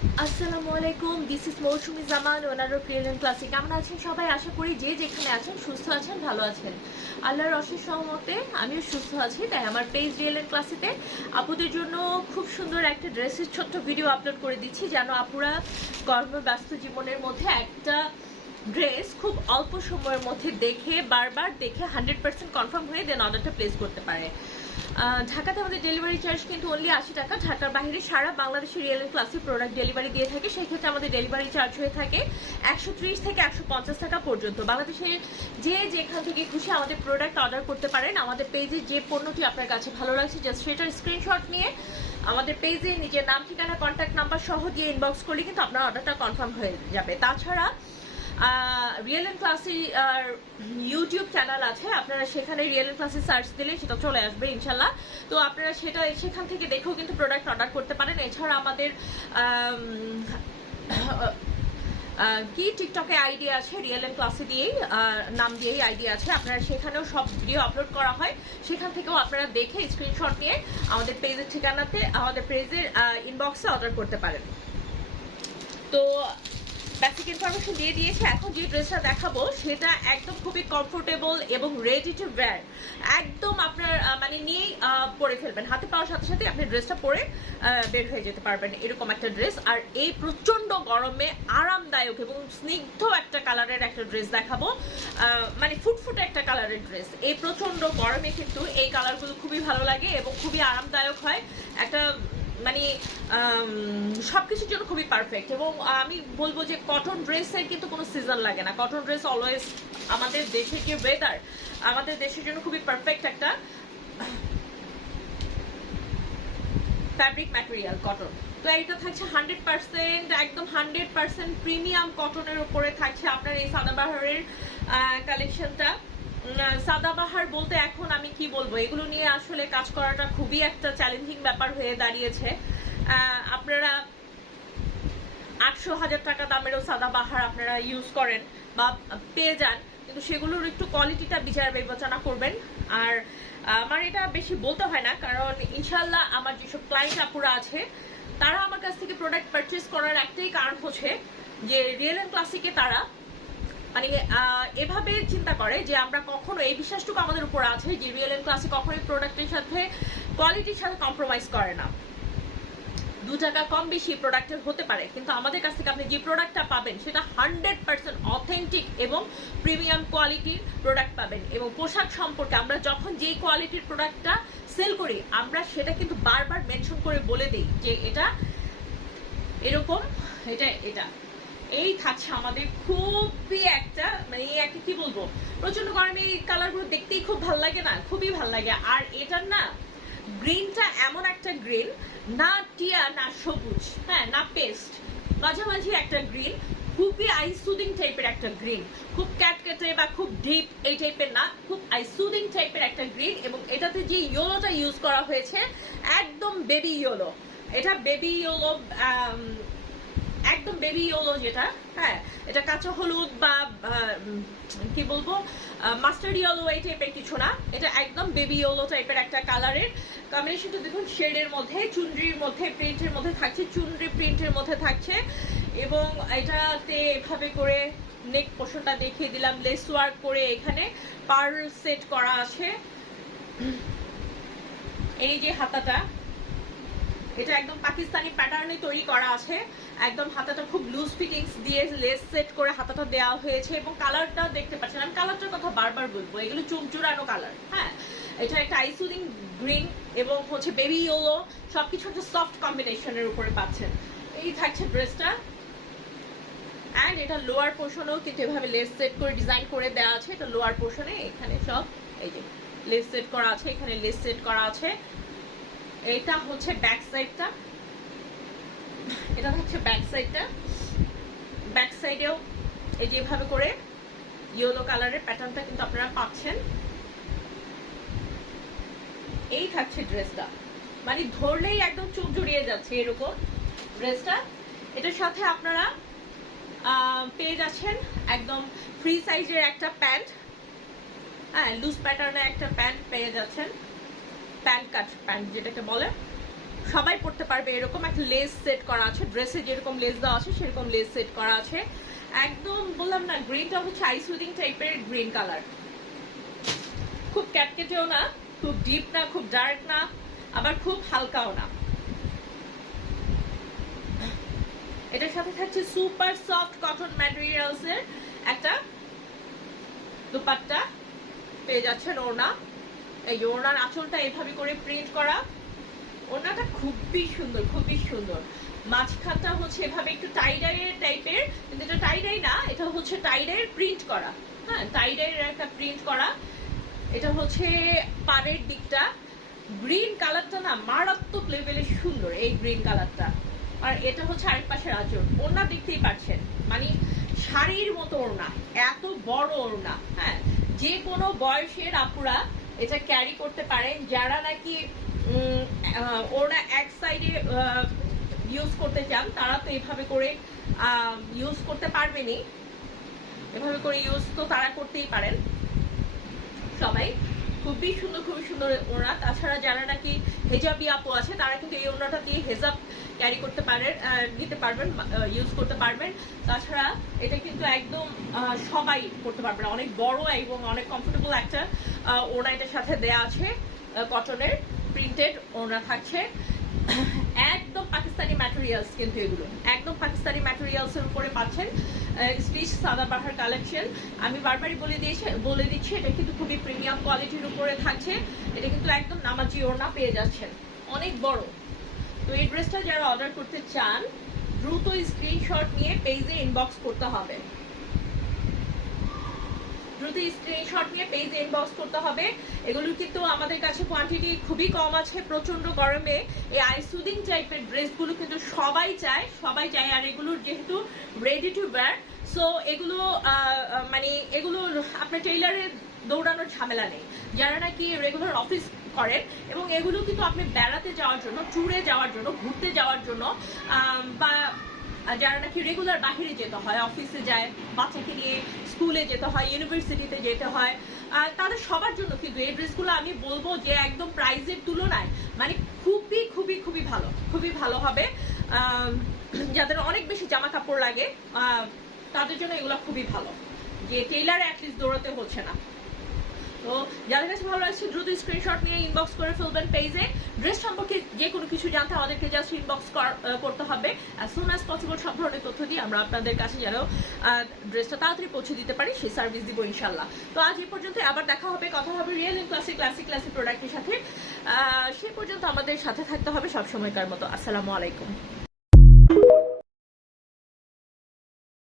আসসালামু আলাইকুম this is Mousumi Zaman ওনার প্রিয়লেন ক্লাসে কেমন আছেন সবাই? আশা করি যে যেখানে আছেন, সুস্থ আছেন, ভালো আছেন। আল্লাহর অশেষ সহমতে আমিও সুস্থ আছি, তাই আমার পেজ রিয়েলেন ক্লাসেতে আপুদের জন্য খুব সুন্দর একটা ড্রেসের ছোট্ট ভিডিও আপলোড করে দিচ্ছি, যেন আপুরা কর্মব্যস্ত জীবনের মধ্যে একটা ড্রেস খুব অল্প সময়ের মধ্যে দেখে, বারবার দেখে হান্ড্রেড পার্সেন্ট কনফার্ম হয়ে দেন অর্ডারটা প্লেস করতে পারে। ঢাকাতে আমাদের ডেলিভারি চার্জ কিন্তু অনলি আশি টাকা। ঢাকার বাইরে সারা বাংলাদেশে রিয়েল ক্লাসে প্রোডাক্ট ডেলিভারি দিয়ে থাকে। সেই ক্ষেত্রে আমাদের ডেলিভারি চার্জ হয়ে থাকে একশো ত্রিশ থেকে একশো পঞ্চাশ টাকা পর্যন্ত। বাংলাদেশের যে যেখান থেকে খুশি আমাদের প্রোডাক্ট অর্ডার করতে পারেন, আমাদের পেজে যে পণ্যটি আপনার কাছে ভালো লাগছে জাস্ট সেটার স্ক্রিনশট নিয়ে আমাদের পেজে নিজের নাম, ঠিকানা কন্ট্যাক্ট নাম্বার সহ দিয়ে ইনবক্স করলে কিন্তু আপনার অর্ডারটা কনফার্ম হয়ে যাবে। তাছাড়া রিয়েল এন্ড ক্লাসে ইউটিউব চ্যানেল আছে। আপনারা সেখানে রিয়েল এন্ড ক্লাসে সার্চ দিলে সেটা চলে আসবে ইনশাল্লাহ তো আপনারা সেটা সেখান থেকে দেখেও কিন্তু প্রোডাক্ট অর্ডার করতে পারেন। এছাড়া আমাদের আম, কি টিকটকে আইডি আছে? রিয়েল এন্ড ক্লাসে দিয়েই নাম দিয়েই আইডি আছে। আপনারা সেখানেও সব ভিডিও আপলোড করা হয়। সেখান থেকেও আপনারা দেখে স্ক্রিনশট নিয়ে আমাদের পেজের ঠিকানাতে আমাদের পেজের ইনবক্সে অর্ডার করতে পারেন। তো বেসিক ইনফরমেশন দিয়ে দিয়েছে। এখন যে ড্রেসটা দেখাবো, সেটা একদম খুবই কমফোর্টেবল এবং রেডি টু ওয়্যার একদম আপনার মানে নিয়েই পরে ফেলবেন। হাতে পাওয়ার সাথে সাথে আপনি ড্রেসটা পরে বের হয়ে যেতে পারবেন এরকম একটা ড্রেস আর এই প্রচণ্ড গরমে আরামদায়ক এবং স্নিগ্ধ একটা কালারের একটা ড্রেস দেখাবো। মানে ফুটফুটে একটা কালারের ড্রেস এই প্রচণ্ড গরমে কিন্তু এই কালারগুলো খুবই ভালো লাগে এবং খুবই আরামদায়ক হয়। একটা মানে সব কিছুর জন্য খুবই পারফেক্ট এবং আমি বলব যে কটন ড্রেসের কিন্তু কোনো সিজন লাগে না। কটন ড্রেস অলওয়েজ আমাদের দেশের যে ওয়েদার আমাদের দেশের জন্য খুবই পারফেক্ট একটা ফ্যাব্রিক ম্যাটেরিয়াল কটন তো এইটা থাকছে হান্ড্রেড পার্সেন্ট একদম হান্ড্রেড পার্সেন্ট প্রিমিয়াম কটনের উপরে থাকছে আপনার এই সাদাবাহারের কালেকশনটা সাদাবাহার বলতে এখন আমি কি বলব? এগুলো নিয়ে আসলে কাজ করাটা খুবই একটা চ্যালেঞ্জিং ব্যাপার হয়ে দাঁড়িয়েছে। আপনারা আটশো হাজার টাকা দামেরও সাদাবাহার আপনারা ইউজ করেন বা পেয়ে যান, কিন্তু সেগুলোর একটু কোয়ালিটিটা বিচার বিবেচনা করবেন। আর আমার এটা বেশি বলতে হয় না, কারণ ইনশাল্লাহ আমার যেসব ক্লায়েন্ট আপুরা আছে, তারা আমার কাছ থেকে প্রোডাক্ট পারচেস করার একটাই কারণ হচ্ছে যে রিয়েল অ্যান্ড ক্লাসিকে তারা মানে এভাবে চিন্তা করে যে আমরা কখনো এই বিশ্বাসটুকু আমাদের উপর আছে যে রিয়েল অ্যান্ড ক্লাসে কখনোই প্রোডাক্টের সাথে কোয়ালিটির সাথে কম্প্রোমাইজ করে না। দু টাকা কম বেশি প্রোডাক্টের হতে পারে, কিন্তু আমাদের কাছ থেকে আপনি যে প্রোডাক্টটা পাবেন, সেটা হান্ড্রেড পার্সেন্ট অথেন্টিক এবং প্রিমিয়াম কোয়ালিটির প্রোডাক্ট পাবেন। এবং পোশাক সম্পর্কে আমরা যখন যেই কোয়ালিটির প্রোডাক্টটা সেল করি, আমরা সেটা কিন্তু বারবার মেনশন করে বলে দিই যে এটা এরকম, এটা এটা। এই থাকছে আমাদের খুবই একটা মানে এই একটা কি বলব প্রচণ্ড গরমে এই কালারগুলো দেখতেই খুব ভালো লাগে না? খুবই ভালো লাগে। আর এটার না গ্রিনটা এমন একটা গ্রিন না টিয়া, না সবুজ হ্যাঁ না পেস্ট মাঝামাঝি একটা গ্রিন খুবই আইসুদিং টাইপের একটা গ্রিন খুব ক্যাটকেটে বা খুব ডিপ এই টাইপের না, খুব আইসুদিং টাইপের একটা গ্রিন এবং এটাতে যে ইয়োলোটা ইউজ করা হয়েছে, একদম বেবি ইয়োলো। এটা বেবি ইয়োলো বেবি ইয়োলো যেটা হ্যাঁ এটা কাঁচা হলুদ বা কি বলব মাস্টার্ড ইয়েলো এই টাইপের কিছু না। এটা একদম বেবি ইয়েলো টাইপের একটা কালারের কম্বিনেশনটা দেখুন শেডের মধ্যে, চুনরির মধ্যে প্রিন্টের মধ্যে থাকছে, চুনরি প্রিন্টের মধ্যে থাকছে। এবং এটাতে এভাবে করে নেক পোষণটা দেখিয়ে দিলাম লেস ওয়ার্ক করে এখানে পার্ল সেট করা আছে। এই যে হাতাটা এটা একদম পাকিস্তানি প্যাটার্নে তৈরি করা আছে। একদম হাতাটা খুব লুজ ফিটিংস দিয়ে লেস সেট করে হাতাটা দেওয়া হয়েছে এবং কালারটা দেখতে পাচ্ছেন। আমি কালারটার কথা বারবার বলব, এগুলো চুমচুরানো কালার হ্যাঁ? এটা একটা আইসুদিং গ্রিন এবং হচ্ছে বেবি ইয়েলো সবকিছু একটা সফট কম্বিনেশনের উপরে পাচ্ছেন। এই থাকছে ড্রেসটা অ্যান্ড এটা লোয়ার পোর্শনেও কিন্তু এভাবে লেস সেট করে ডিজাইন করে দেওয়া আছে। এটা লোয়ার পোর্শনে এখানে সব, এই যে লেস সেট করা আছে, এখানে লেস সেট করা আছে। এটা হচ্ছে ব্যাক সাইডটা এটা হচ্ছে ব্যাক সাইডটা ব্যাক সাইডেও এই যেভাবে করে ইয়েলো কালারের প্যাটার্নটা কিন্তু আপনারা পাচ্ছেন। এই থাকছে ড্রেসটা মানে ধরলেই একদম চোখ জুড়িয়ে যাচ্ছে এরকম ড্রেসটা এটার সাথে আপনারা পেয়ে যাচ্ছেন একদম ফ্রি সাইজের একটা প্যান্ট হ্যাঁ লুজ প্যাটার্নের একটা প্যান্ট পেয়ে যাচ্ছেন। প্যান্ট কাট, প্যান্ট যেটাকে বলে। সবাই পড়তে পারবে, এরকম একটা লেস সেট করা আছে ড্রেসে যেরকম লেস দেওয়া আছে, সেরকম লেস সেট করা আছে। একদম বললাম না গ্রিনটা হচ্ছে আইস উইদিং টাইপের গ্রিন কালার খুব ক্যাটকেটেও না, খুব ডিপ না, খুব ডার্ক না, আবার খুব হালকাও না। এটার সাথে থাকছে সুপার সফট কটন ম্যাটেরিয়ালস এর একটা দুপাট্টা। পেয়ে যাচ্ছেন ওড়না। এই ওড়নার আঁচলটা এভাবে করে প্রিন্ট করা। ওড়নাটা খুবই সুন্দর খুবই সুন্দর। মাঝখানটা হচ্ছে এভাবে একটু টাইডাইয়ের টাইপের কিন্তু এটা টাইডাই না, এটা হচ্ছে টাইডাইয়ের প্রিন্ট করা। হ্যাঁ টাইডাইয়ের একটা প্রিন্ট করা। এটা হচ্ছে পাড়ের দিকটা। গ্রিন কালারটা না মারাত্মক লেভেলের সুন্দর এই গ্রিন কালারটা আর এটা হচ্ছে আরেক পাশের আঁচল ওড়না দেখতেই পাচ্ছেন। মানে শাড়ির মতো ওড়না, এত বড় ওড়না। হ্যাঁ যে কোনো বয়সের আপুরা এটা ক্যারি করতে পারেন। যারা নাকি ওরা এক সাইডে ইউজ করতে চান, তারা তো এভাবে করে ইউজ করতে পারবেনই। এভাবে করে ইউজ তো তারা করতেই পারেন। সবাই। খুবই সুন্দর খুবই সুন্দর ওড়না। তাছাড়া যারা নাকি হেজাবি আপু আছে, তারা কিন্তু এই ওড়নাটা দিয়ে হেজাব ক্যারি করতে পারেন নিতে পারবেন ইউজ করতে পারবেন। তাছাড়া এটা কিন্তু একদম সবাই করতে পারবেন অনেক বড় এবং অনেক কমফোর্টেবল একটা ওড়না এটার সাথে দেয়া আছে কটনের প্রিন্টেড ওড়না থাকছে। একদম পাকিস্তানি ম্যাটেরিয়ালস কিন্তু এগুলো। একদম পাকিস্তানি ম্যাটেরিয়ালস এর উপরে পাচ্ছেন। স্টিচ সাদাবাহার কালেকশন আমি বারবারই বলে দিয়েছি, বলে দিচ্ছি, এটা কিন্তু খুবই প্রিমিয়াম কোয়ালিটির উপরে থাকছে। এটা কিন্তু একদম নামাজি ওড়না পেয়ে যাচ্ছেন। অনেক বড়। তো এই ড্রেসটা যারা অর্ডার করতে চান, দ্রুত স্ক্রিনশট নিয়ে পেজে ইনবক্স করতে হবে। দ্রুত স্ক্রিনশট নিয়ে পেজ ইনবক্স করতে হবে। এগুলোর কিন্তু আমাদের কাছে কোয়ান্টিটি খুবই কম আছে প্রচণ্ড গরমে। এই আইসুদিং টাইপের ড্রেসগুলো কিন্তু সবাই চায় সবাই চায়। আর এগুলোর যেহেতু রেডি টু ওয়্যার সো এগুলো মানে এগুলো আপনার টেইলারে দৌড়ানোর ঝামেলা নেই। যারা নাকি রেগুলার অফিস করেন এবং এগুলো কিন্তু আপনি বেড়াতে যাওয়ার জন্য ট্যুরে যাওয়ার জন্য, ঘুরতে যাওয়ার জন্য বা যারা নাকি রেগুলার বাহিরে যেতে হয় অফিসে যায়, বাচ্চাকে নিয়ে স্কুলে যেতে হয় ইউনিভার্সিটিতে যেতে হয় তাদের সবার জন্য কিন্তু এই ড্রেসগুলো আমি বলব যে একদম প্রাইজের তুলনায় মানে খুবই খুবই খুবই ভালো খুবই ভালো হবে। যাদের অনেক বেশি জামা কাপড় লাগে তাদের জন্য এগুলো খুবই ভালো। যে টেইলার অ্যাটলিস্ট দৌড়াতে হচ্ছে না। তো যাদের কাছে ভালো লাগছে দ্রুত স্ক্রিনশট নিয়ে ইনবক্স করে ফেলবেন পেজে ড্রেস সম্পর্কে যে কোনো কিছু জানতে আমাদেরকে জাস্ট ইনবক্স করতে হবে। অ্যাজ সুন অ্যাজ পসিবল সব ধরনের তথ্য দিয়ে আমরা আপনাদের কাছে যেন ড্রেসটা তাড়াতাড়ি পৌঁছে দিতে পারি সেই সার্ভিস দিব ইনশাল্লাহ তো আজ এই পর্যন্ত আবার দেখা হবে কথা হবে real in classic classic classic প্রোডাক্টের সাথে। আহ, সে পর্যন্ত আমাদের সাথে থাকতে হবে সব সময়কার মতো। আসসালামু আলাইকুম।